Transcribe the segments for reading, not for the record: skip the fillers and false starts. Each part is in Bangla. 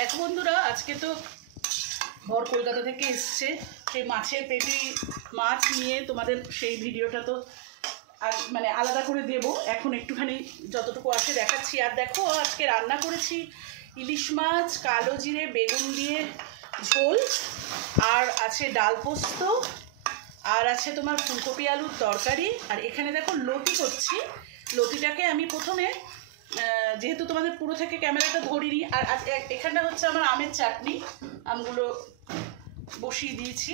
দেখো বন্ধুরা, আজকে তো বর কলকাতা থেকে এসছে, সেই মাছের পেটি মাছ নিয়ে তোমাদের সেই ভিডিওটা তো আর মানে আলাদা করে দেব। এখন একটুখানি যতটুকু আসে দেখাচ্ছি। আর দেখো আজকে রান্না করেছি ইলিশ মাছ, কালো জিরে বেগুন দিয়ে ঝোল, আর আছে ডাল পোস্ত, আর আছে তোমার ফুলকপি আলুর তরকারি। আর এখানে দেখো লতি করছি। লতিটাকে আমি প্রথমে যেহেতু তোমাদের পুরো থেকে ক্যামেরাটা ধরিনি, আর এখানটা হচ্ছে আমার আমের চাটনি, আমগুলো বসিয়ে দিয়েছি।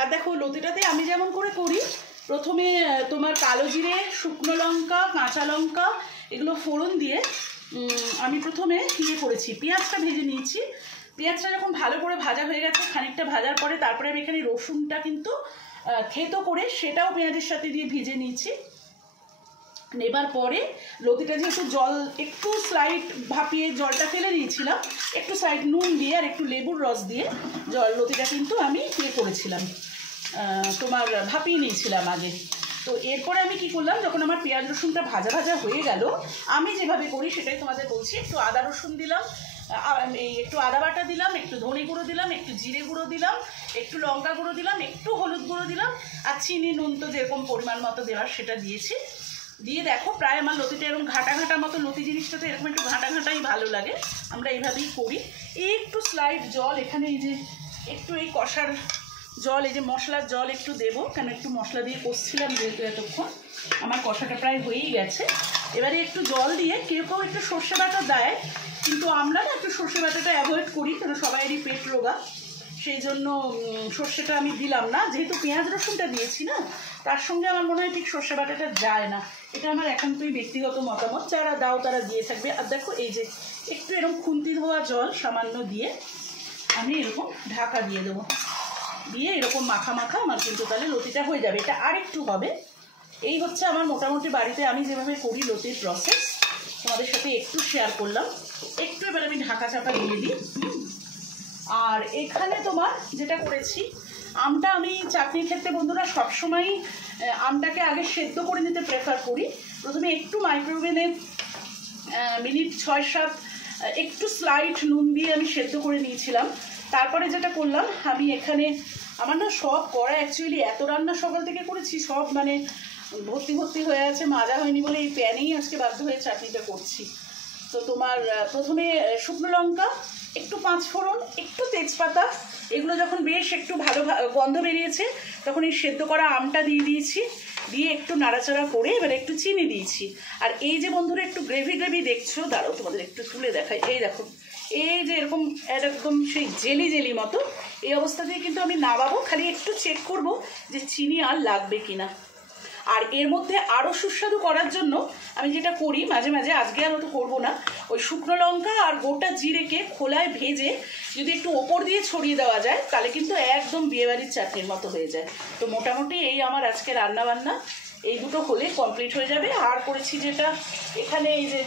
আর দেখো লতিটাতে আমি যেমন করে করি, প্রথমে তোমার কালো জিরে, শুকনো লঙ্কা, কাঁচা লঙ্কা এগুলো ফোড়ন দিয়ে আমি প্রথমে করেছি, পেঁয়াজটা ভেজে নিয়েছি। পেঁয়াজটা যখন ভালো করে ভাজা হয়ে গেছে, খানিকটা ভাজার পরে তারপরে আমি এখানে রসুনটা কিন্তু থেতো করে সেটাও পেঁয়াজের সাথে দিয়ে ভেজে নিয়েছি। নেবার পরে লতিটা যেহেতু জল একটু স্লাইড ভাপিয়ে জলটা ফেলে দিয়েছিলাম, একটু সাইড নুন দিয়ে আর একটু লেবুর রস দিয়ে লতিটা কিন্তু আমি করেছিলাম, তোমার ভাপিয়ে নিয়েছিলাম আগে। তো এরপরে আমি কি করলাম, যখন আমার পেঁয়াজ রসুনটা ভাজা ভাজা হয়ে গেল, আমি যেভাবে করি সেটাই তোমাদের বলছি। একটু আদা রসুন দিলাম, একটু আদা বাটা দিলাম, একটু ধনে গুঁড়ো দিলাম, একটু জিরে গুঁড়ো দিলাম, একটু লঙ্কা গুঁড়ো দিলাম, একটু হলুদ গুঁড়ো দিলাম, আর চিনি নুন তো যেরকম পরিমাণ মতো দেওয়ার সেটা দিয়েছি। দিয়ে দেখো প্রায় আমার লতিটা এরকম ঘাটা ঘাটা মতো, লতি জিনিসটা তো এরকম একটু ঘাটা ঘাটাই ভালো লাগে, আমরা এইভাবেই করি। একটু স্লাইড জল এখানে, এই যে একটু এই কষার জল, এই যে মশলার জল একটু দেবো, কেন একটু মশলা দিয়ে কষছিলাম যেহেতু এতক্ষণ, আমার কষাটা প্রায় হয়েই গেছে। এবারে একটু জল দিয়ে, কেউ কেউ একটু সর্ষে বাটা দেয়, কিন্তু আমরা না একটু সর্ষে বাটাটা অ্যাভয়েড করি, কেন সবাইয়েরই পেট রোগা, সেই জন্য সর্ষেটা আমি দিলাম না। যেহেতু পেঁয়াজ রসুনটা দিয়েছি না, তার সঙ্গে আমার মনে হয় ঠিক সর্ষে বাটাটা যায় না। এটা আমার একান্তই ব্যক্তিগত মতামত, যারা দাও তারা দিয়ে থাকবে। আর দেখো এই যে একটু এরকম খুন্তি ধোয়া জল সামান্য দিয়ে আমি এরকম ঢাকা দিয়ে দেবো, দিয়ে এরকম মাখা মাখা আমার কিন্তু তাহলে লতিটা হয়ে যাবে। এটা আর একটু হবে। এই হচ্ছে আমার মোটামুটি বাড়িতে আমি যেভাবে করি লতির প্রসেস, তোমাদের সাথে একটু শেয়ার করলাম। একটু এবার আমি ঢাকা চাপা দিয়ে দিই। আর এখানে তোমার যেটা করেছি, আমটা আমি চাটনির ক্ষেত্রে বন্ধুরা সবসময়ই আমটাকে আগে সেদ্ধ করে নিতে প্রেফার করি। প্রথমে একটু মাইক্রোওভেনে মিনিট 6-7 একটু স্লাইড নুন দিয়ে আমি সেদ্ধ করে নিয়েছিলাম। তারপরে যেটা করলাম, আমি এখানে আমার না সব করা অ্যাকচুয়ালি, এত রান্না সকাল থেকে করেছি, সব মানে ভর্তি ভর্তি হয়ে আছে, মাজা হয়নি বলে এই প্যানেই আজকে বাধ্য হয়ে চাটনিটা করছি। তো তোমার প্রথমে শুকনো লঙ্কা, একটু পাঁচফোড়ন, একটু তেজপাতা, এগুলো যখন বেশ একটু ভালো গন্ধ বেরিয়েছে, তখন এই সেদ্ধ করা আমটা দিয়ে দিয়েছি, দিয়ে একটু নাড়াচাড়া করে এবার একটু চিনি দিয়েছি। আর এই যে বন্ধুরা একটু গ্রেভি গ্রেভি দেখছো, দাঁড়াও তোমাদের একটু তুলে দেখাই। এই দেখো, এই যে এরকম একদম সেই জেলি জেলি মতো, এই অবস্থাতেই কিন্তু আমি নামাবো। খালি একটু চেক করব যে চিনি আর লাগবে কিনা। আর এর মধ্যে আরও সুস্বাদু করার জন্য আমি যেটা করি মাঝে মাঝে, আজকে আর ওটা করবো না, ওই শুকনো লঙ্কা আর গোটা জিরেকে খোলায় ভেজে যদি একটু ওপর দিয়ে ছড়িয়ে দেওয়া যায়, তাহলে কিন্তু একদম বিয়েবাড়ির চাটনির মতো হয়ে যায়। তো মোটামুটি এই আমার আজকে রান্নাবান্না, এই দুটো হলে কমপ্লিট হয়ে যাবে। আর করেছি যেটা, এখানে এই যে